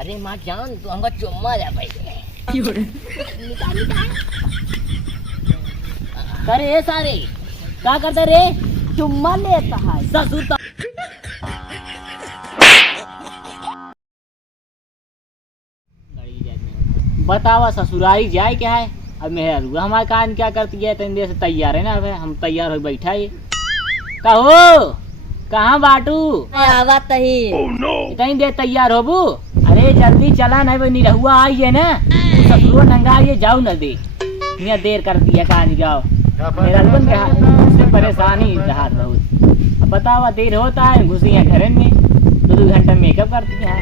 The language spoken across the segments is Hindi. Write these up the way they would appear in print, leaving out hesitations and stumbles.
अरे माँ जान तू हमका चुम्मा दे पहले। करे सारे क्या करते रे? चुम्मा लेता है ससुर बतावा ससुराई जाए क्या है? अब मेहरू हमारे कान क्या करती है? इतनी देर से तैयार है ना, अब हम तैयार हो बैठा है। कहो कहाँ बाटू? आवा तही इतनी देर तैयार हो बू? अरे जल्दी चला ना, भाई निरहुआ आई है ना, ससुरो नंगा ये जाओ न दे। इतना देर कर दिया कहाँ जाओ? मेरा से परेशानी रहा बहुत। अब बतावा देर होता है, घुसी है घर में, 2 घंटा मेकअप करती है।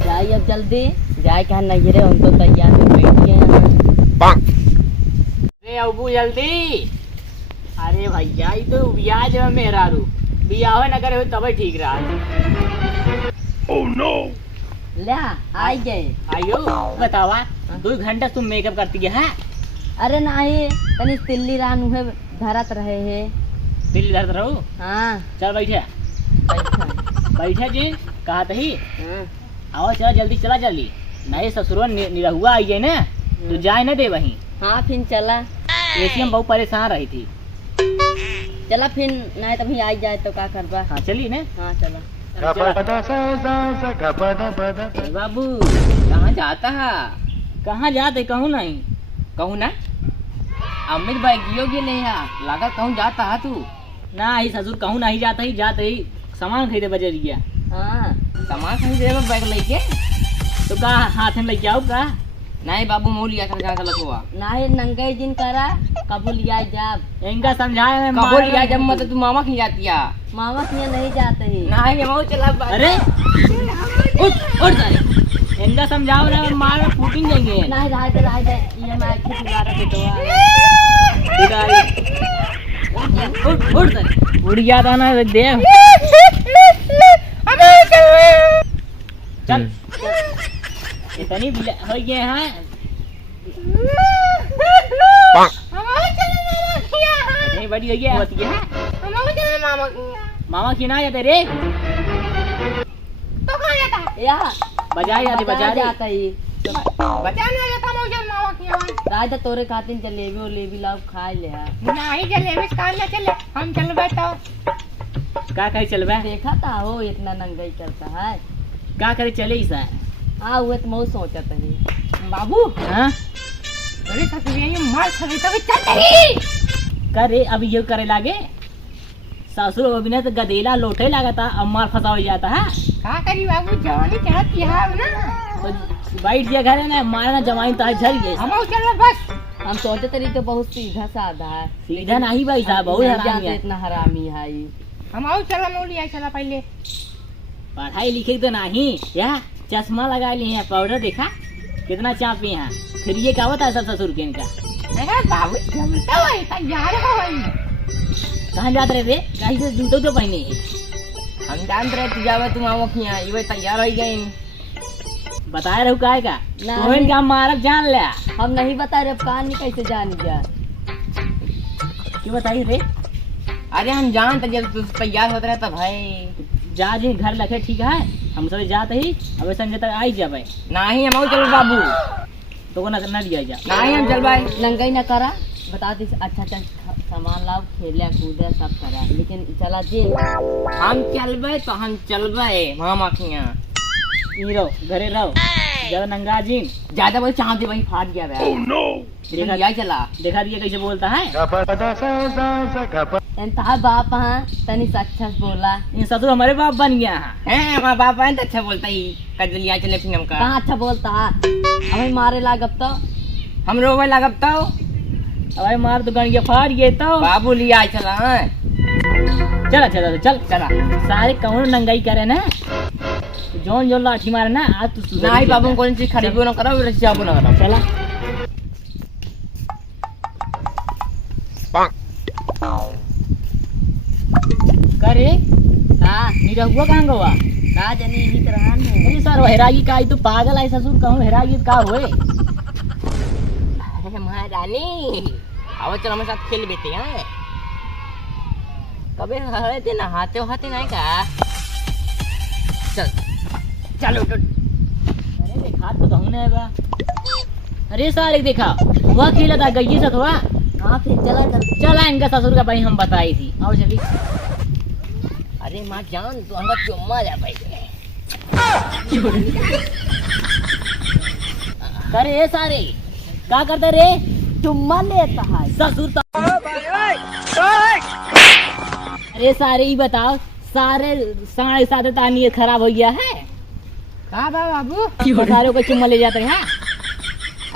जाइए अब जल्दी जाए क्या नहीं रे, हम तो तैयार हो बैठी हैं। अरे अबू जल्दी। अरे भैया ये तो ब्याज में मेरा रू बियाह न करे हो तब ठीक रहा। Oh no! ले आई गए। आयो बतावा 2 घंटा तुम मेकअप करती है? अरे नहीं तनी तिल्ली रानू है धरत रहे है। दिल्ली धरत रहू? हाँ चल बैठे बैठा। बैठे जी कहा तही। हाँ। आओ चला जल्दी, चला जल्दी, नहीं ससुरवा निरहुआ आई है ना तो जाए न दे वहीं। हाँ फिर चला, ऐसी हम बहुत परेशान रही थी। चला फिर नहीं तभी आई जाए तो क्या करबा। हाँ चलिए ना। हाँ चला। बाबू कहाँ जाता है? कहाँ जाते कहूँ नहीं कहूँ ना। अमित बैगियो के ले लगा कहूँ जाता है तू? ना ही ससुर कहूँ नहीं जाता ही, जाते ही सामान खरीदे बजरिया। हाँ सामान खरीदे बैग लेके तो का हाथ में लेके आओ का? नहीं बाबू मोल लिया कर जाता लखवा। नहीं नंगे दिन करा कबूल लिया जाब। इनका समझाए मैं कबूल लिया जब मत तू मामा की जाती है। मामा के यहाँ नहीं जाते ही। नहीं मामा चला। अरे उठ जा, इनका समझाओ ना, मार फूटिंग जाएंगे। नहीं रह दे ये मैं अच्छी खिला रहा उठ उड़ गया था ना देव। चल इतनी हो गए हैं। नहीं बड़ी हो गया होती है। मामा की ना जाते रे तो कहाँ जाता है? या बाजार जाते, बाजार जाता ही बाजार नहीं जाता मामा की। राजा तोरे खातिर जलेबी वलेबी लाओ खा ले। नहीं जलेबी काम ना चले, हम चल बैठो। का करे चलबे? देखा था हो इतना नंगाई करता है। का करे चले इसा? हाँ वो तो बहुत सोचा था ही। बाबू हाँ अरे ससुरिया मार खरी तभी चल रही करे। अब ये करे लागे ससुर अभी ने तो गदेला लोटे लगा था, अब मार फंसा हो जाता है। का करी बाबू जवानी चढ़ती है ना तो बैठ गया घर है ना, मारना जवानी तो झर गए। हम चल बस। हम सोचे तरी तो बहुत सीधा साधा है। सीधा नहीं भाई साहब, बहुत हरामी है। इतना हरामी है ये। हम आओ चला मौलिया चला पहले। पढ़ाई लिखाई तो नहीं क्या, चश्मा लगा लिए हैं, पाउडर देखा कितना चापी हैं। फिर ये क्या होता है सब ससुर के इनका? कहाँ जाते रहे थे? कहीं से जूतों तो पहने हम जान रहे तू जावे तुम आओ खिया ये तैयार हो गई। बताया रहू काय का तो इनका मारक जान ले। हम नहीं बता रहे कहानी कैसे जान गया। क्यों बताइए रे? अरे हम जानते जब तू तैयार होता रहता भाई। जा जी घर लगे ठीक है, हम सब जाते ही अब संजय तक आई जाए। नहीं हम चल बाबू तो को न दिया जा। नहीं हम चल भाई नंगाई न करा बता दी। अच्छा अच्छा सामान लाओ, खेले कूदे सब करा, लेकिन चला जी हम चलबे तो हम चलबे मामा के यहाँ। रहो घरे रहो ज्यादा नंगा जी ज्यादा बोल चाँद वही फाट गया। Oh no! देखा चला देखा दिया कैसे बोलता है। था बाप हाँ तनी अच्छा बोला। ये ससुर हमारे बाप बन गया है। हमारा बाप है तो अच्छा बोलता ही कजलिया चले फिर हमका कहाँ अच्छा बोलता है। हमें मारे लागब तो हम रोवे लागब तो अरे मार तो गण फाड़ गए तो बाबू लिया चला। चला चला चल चला सारे कौन नंगाई करे ना जोन जो लाठी मारे ना आज तू नहीं बाबू कौन चीज खरीदो ना करो रसियाबो ना करो। चला करे हाँ निरहुआ कहाँ गवा? का जने यही तरह है। सर हेरागी का तो पागल है ससुर कहूँ हेरागी का होए। महारानी आओ चल हमारे साथ खेल बेटे हैं। कभी हरे दिन नहाते नहीं का। चल चलो तो अरे देखा तो कहूँ ना बा। अरे सारे देखा वह खेला था गई से थोड़ा। हाँ फिर चला चल। चला इनका ससुर का भाई हम बताई थी। आओ चली। अरे माँ जान तो हमका चुम्मा जा भाई। करे ये सारे क्या करते रे? चुम्मा लेता है। ससुर तो अरे सारे ही बताओ सारे साढ़े साथ तानीयत खराब हो गया है। कहा बाबू? सारे को चुम्मा ले जाते हैं।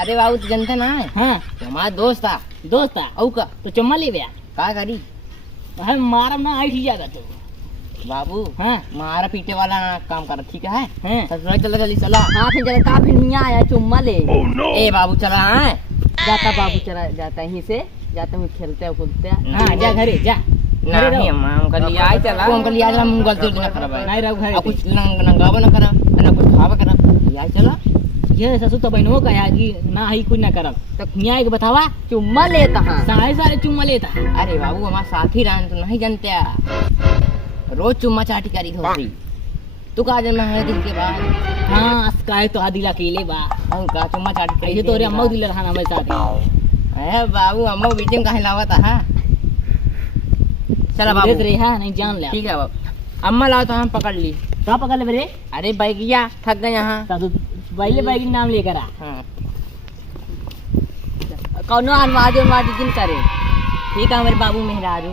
अरे बाबू तू जानता ना है हाँ हमारा दोस्त था। दोस्त था औ का तो चुम्मा ले गया। का करी हम मारा ना आई थी जाता तो। बाबू हाँ मारा पीटे वाला काम कर ठीक है। हाँ ससुराल चला जल्दी चला। हाँ फिर जरा का फिर मियाँ आया चुम्मा ले। Oh no! ए बाबू चला है जाता बाबू चला जाता यहीं से जाते हुए खेलते हैं कूदते हैं। हाँ जा घरे जा। घरे नहीं रहो। अम्मा हमका लिया आई चला हमका लिया चला मुंह गलती ना खराब है। नहीं रहो घरे। अब कुछ नंगावा ना करा ना कुछ खावा करा लिया चला। ये ससुर तो बहनों का है कि ना ही कुछ ना करब तो न्याय के बतावा। चुम्मा लेता है। सारे सारे चुम्मा लेता है। अरे बाबू हमारा साथी रहन तो नहीं जानते रोज चुम्मा चाटी करी होती। तू कहा जन्म है दिन के बाद। हाँ अस्काय तो आदिल अकेले बा। और का चुम्मा चाटी करी ये तो रे अम्मा दिल रहना हमारे साथ। है बाबू अम्मा बीच में कहीं लावता है। चला बाबू देख रहे हैं नहीं जान ले। ठीक है बाबू अम्मा लाओ तो हम पकड़ ली। कहाँ पकड़ ले मेरे? अरे बैगिया थक गए यहाँ। ससुर पहले बैग नाम लेकर आ। हाँ कौनो अनवाज उनवाज जिन करे ठीक है मेरे बाबू मेहरारू।